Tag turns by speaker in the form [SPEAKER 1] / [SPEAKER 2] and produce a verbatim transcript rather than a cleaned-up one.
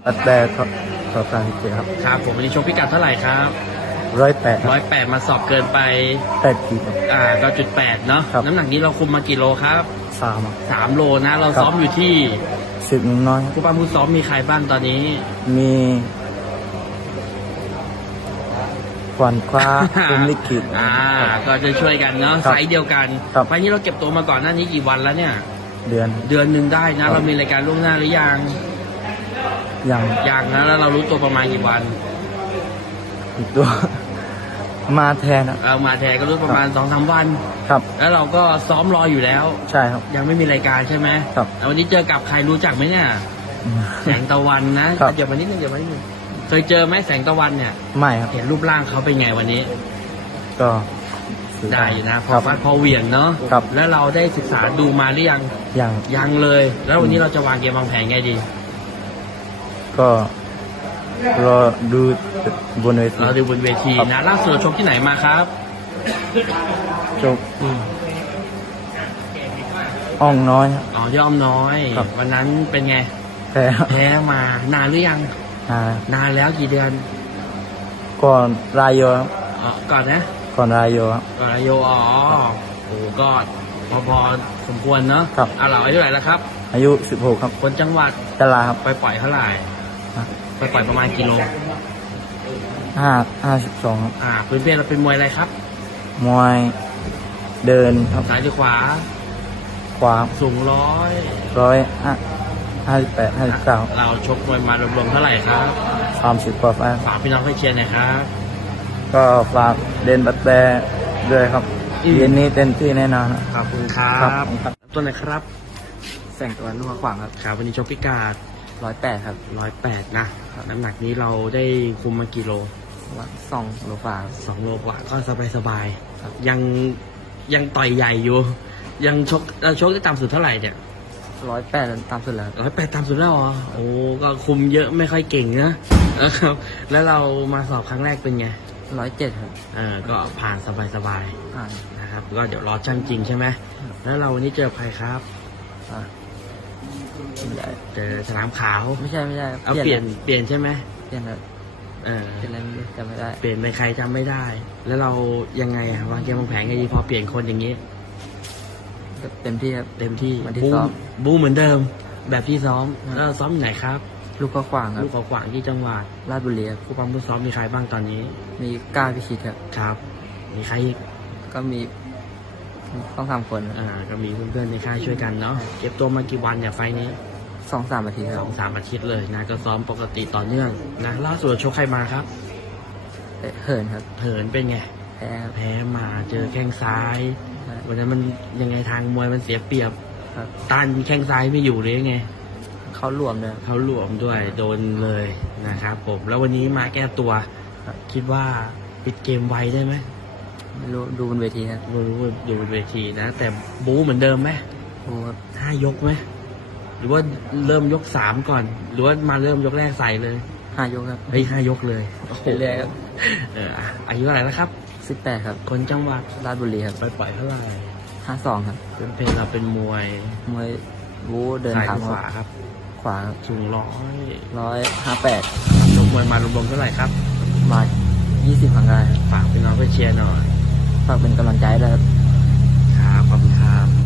[SPEAKER 1] อัดแต่ทอทอการเจ็ครับ
[SPEAKER 2] ครับผมวันนี้ชกพิกัดเท่าไหร่ครับ
[SPEAKER 1] ร้อยแปด
[SPEAKER 2] ร้อยแปดมาสอบเกินไป
[SPEAKER 1] แปดขีด
[SPEAKER 2] อ่าก็จุดแปดเนาะ
[SPEAKER 1] ครับ
[SPEAKER 2] น้ำหนักนี้เราคุมมากี่โลครับ
[SPEAKER 1] สาม
[SPEAKER 2] สามโลนะ เรา
[SPEAKER 1] ครับ
[SPEAKER 2] ซ้อมอยู่ที่
[SPEAKER 1] สิบน้อย
[SPEAKER 2] ผู้ปั้มผู้ซ้อมมีใครบ้างตอนนี้
[SPEAKER 1] มีขวัญคว้าคุมลิขิต
[SPEAKER 2] อ่าก็จะช่วยกันเนาะ
[SPEAKER 1] ครับ
[SPEAKER 2] ไซส์เดียวกัน
[SPEAKER 1] ครับ
[SPEAKER 2] ไฟล์นี้เราเก็บตัวมาก่อนหน้านี้กี่วันแล้วเนี่ย
[SPEAKER 1] เดือน
[SPEAKER 2] เดือนหนึ่งได้นะ
[SPEAKER 1] ครับ
[SPEAKER 2] เรามีรายการล่วงหน้าหรือยัง
[SPEAKER 1] ยัง
[SPEAKER 2] ยังนะแล้วเรารู้ตัวประมาณกี่วัน
[SPEAKER 1] อีกตัว มาแทนครับ
[SPEAKER 2] เอามาแทนก็รู้ประมาณสองสามวัน
[SPEAKER 1] ครับ
[SPEAKER 2] แล้วเราก็ซ้อมรออยู่แล้ว
[SPEAKER 1] ใช่ครับ
[SPEAKER 2] ยังไม่มีรายการใช่ไหม
[SPEAKER 1] ครับ
[SPEAKER 2] แล้ววันนี้เจอกับใครรู้จักไหมเนี่ยแสงตะวันนะครับ เดี๋ยวมานิดนึงเดี๋ยวมานิดนึงเคยเจอไหมแสงตะวันเนี่ย
[SPEAKER 1] ไม่ครับ
[SPEAKER 2] เห็นรูปร่างเขาเป็นไงวันนี้
[SPEAKER 1] ก็ซื้
[SPEAKER 2] ได้อยู่นะพ
[SPEAKER 1] ค
[SPEAKER 2] อ
[SPEAKER 1] รับ
[SPEAKER 2] ฟาดพอเหวี่ยงเนาะ
[SPEAKER 1] ครับ
[SPEAKER 2] แล้วเราได้ศึกษาดูมาหรือยัง
[SPEAKER 1] ยัง
[SPEAKER 2] ยังเลย แล้ววันนี้เราจะวางเกมวางแผนไงดี
[SPEAKER 1] ก็รอดูบนเวที
[SPEAKER 2] เราดูบนเวที
[SPEAKER 1] ครับ
[SPEAKER 2] นะล่าสุดเราชกที่ไหนมาครับ
[SPEAKER 1] จบอ่องน้อยครับ
[SPEAKER 2] อ๋อย่อมน้อย
[SPEAKER 1] ครับ
[SPEAKER 2] วันนั้นเป็นไง
[SPEAKER 1] แพ้ครับ
[SPEAKER 2] แพ้มานานหรือยัง
[SPEAKER 1] อ่าน
[SPEAKER 2] านแล้วกี่เดือน
[SPEAKER 1] ก่อนรายโยครับ
[SPEAKER 2] อ๋อก่อนนะ
[SPEAKER 1] ก่อนรายโยครับ
[SPEAKER 2] ก่อนอายุอ๋อโอ้ก็พอพอสมควรเนาะ
[SPEAKER 1] ครับ
[SPEAKER 2] เอาเราอายุเท่าไหร่แล้วครับ
[SPEAKER 1] อายุสิบหกครับ
[SPEAKER 2] คนจังหวัด
[SPEAKER 1] ตลาดครับ
[SPEAKER 2] ไปปล่อยเท่าไหร่
[SPEAKER 1] ครับ
[SPEAKER 2] ไปปล่อยประมาณกิโล
[SPEAKER 1] ห้าห้าสิบสองครับ
[SPEAKER 2] อ่าพื้นเพเราเป็นมวยอะไรครับ
[SPEAKER 1] มวยเดินครับ
[SPEAKER 2] ซ้ายหรือขวา
[SPEAKER 1] ขวา
[SPEAKER 2] สูงร้อย
[SPEAKER 1] ร้อยห้าห้าสิบแปดห้าสิบเก้า
[SPEAKER 2] เราชกมวยมารวมๆเท่าไหร่ครับ
[SPEAKER 1] สามสิบกว่าไฟล์
[SPEAKER 2] ฝากพี่น้องให้เชียร์หน่อยครับ
[SPEAKER 1] ก็ฝากเดินบัตรแปรด้วยครับ
[SPEAKER 2] อืม
[SPEAKER 1] เย็นนี้เต็มที่แน่นอนครับ
[SPEAKER 2] ขอบคุณครั
[SPEAKER 1] ครับ บครับ
[SPEAKER 2] ตัวไหนครับ
[SPEAKER 1] แสงตะวันลูกขวางครับ
[SPEAKER 2] ครับวันนี้ชกพิกาด
[SPEAKER 1] ร้อยแปดครับ
[SPEAKER 2] ร้อยแปดนะน้ำหนักนี้เราได้คุมมากี่โล
[SPEAKER 1] วันสองโลฟา
[SPEAKER 2] สองโลกว่าก็สบายสบายๆ
[SPEAKER 1] ครับ
[SPEAKER 2] ยังยังต่อยใหญ่อยู่ ยังชกเราชกได้ตามสุดเท่าไหร่เนี่ย
[SPEAKER 1] ร้อยแปดตามสุดแล้ว
[SPEAKER 2] ร้อยแปดตามสุดแล้วเหรอโอ้ก็คุมเยอะไม่ค่อยเก่งนะนะครับแล้วเรามาสอบครั้งแรกเป็นไง
[SPEAKER 1] ร้อยเจ็ดครับ
[SPEAKER 2] เออก็ผ่านสบายสบาย
[SPEAKER 1] อ่า
[SPEAKER 2] ๆนะครับก็เดี๋ยวรอช่างจริงใช่ไหมแล้วเราวันนี้เจอใครครับ
[SPEAKER 1] อ่าไม่ได้
[SPEAKER 2] เจอฉลามขาว
[SPEAKER 1] ไม่ใช่ไม่ใช่
[SPEAKER 2] เอาเปลี่ยนเปลี่ยนใช่ไหม
[SPEAKER 1] เปลี่ยนครับ
[SPEAKER 2] เออ
[SPEAKER 1] เปลี่ยนอะไรไม่รู้จำไม่ได้
[SPEAKER 2] เปลี่ยนไปใครจำไม่ได้ แล้วเรายังไงอะวางเกมวางแผนไงดีพอเปลี่ยนคนอย่างนี้
[SPEAKER 1] ก็เต็มที่ครับ
[SPEAKER 2] เต็มที่
[SPEAKER 1] วันที่
[SPEAKER 2] บู
[SPEAKER 1] ซ้อม
[SPEAKER 2] บูเหมือนเดิม แบบที่ซ้อมแล้วเราซ้อมอยู่ไหนครับ
[SPEAKER 1] ลูกก็ขวางครั
[SPEAKER 2] ลู
[SPEAKER 1] บ
[SPEAKER 2] กขวางที่จังหวัด
[SPEAKER 1] ราชบุรีครับ
[SPEAKER 2] ผู้ปั้มผู้ซ้อมมีใครบ้างตอนนี้
[SPEAKER 1] มีก้าวพิชิตครับ
[SPEAKER 2] ครับ มีใครอีก
[SPEAKER 1] ก็มีต้องทำคนครับ
[SPEAKER 2] อ่าก็มีเพื่อนๆในค่ายช่วยกันเนาะเก็บตัวมากี่วันเนี่ยไฟล์นี้
[SPEAKER 1] สองสามนาทีค
[SPEAKER 2] ส
[SPEAKER 1] รั
[SPEAKER 2] อบ งสามอาทิตย์เลยนะก็ซ้อมปกติต่อเนื่องนะล่าสุดชกใครมาครับ
[SPEAKER 1] แต่เหินครับ
[SPEAKER 2] เหินเป็นไง
[SPEAKER 1] แพ้ครับ
[SPEAKER 2] แพ้มาเจอแข้งซ้ายวันนั้นมันยังไงทางมวยมันเสียเปรียบ
[SPEAKER 1] ครับ
[SPEAKER 2] ต้านแข้งซ้ายไม่อยู่เลยไง
[SPEAKER 1] เขารวมเลยครับ
[SPEAKER 2] เขาหลวมด้วยโดนเลยนะครับผมแล้ววันนี้มาแก้ตัว
[SPEAKER 1] ครับ
[SPEAKER 2] คิดว่าปิดเกมไวได้ไหม
[SPEAKER 1] ไม่รู้ดูบนเวทีครับ
[SPEAKER 2] ไม่รู้ว่าอยู่บนเวทีนะ แต่บู๊เหมือนเดิมไหม
[SPEAKER 1] ดูครับ
[SPEAKER 2] ห้ายกไหมหรือว่าเริ่มยกสามก่อน หรือว่ามาเริ่มยกแรกใส่เลย
[SPEAKER 1] ห้ายกครับ
[SPEAKER 2] เฮ้ยห้ายกเลยโอ้โห
[SPEAKER 1] เรื่อยๆครับ
[SPEAKER 2] เอออ่ะอายุเท่าไหร่แล้วครับ
[SPEAKER 1] สิบแปดครับ
[SPEAKER 2] คนจังหวัด
[SPEAKER 1] ราชบุรีครับ
[SPEAKER 2] ไปปล่อยเท่าไหร่
[SPEAKER 1] ห้าสองครับ
[SPEAKER 2] เป็นเพลเราเป็นมวย
[SPEAKER 1] มวยบูเดิน
[SPEAKER 2] ซ้าย
[SPEAKER 1] ทาง
[SPEAKER 2] ขวาครับ
[SPEAKER 1] ขวาครับ
[SPEAKER 2] สูงร้อย
[SPEAKER 1] ร้อยห้าแปด
[SPEAKER 2] ลงมวยมารวมๆเท่าไหร่ครับ
[SPEAKER 1] มายี่สิบครั้งได้ครับ
[SPEAKER 2] ฝากพี่น้องไปเชียร์หน่อย
[SPEAKER 1] ฝากเป็นกำลังใจด้วยครับ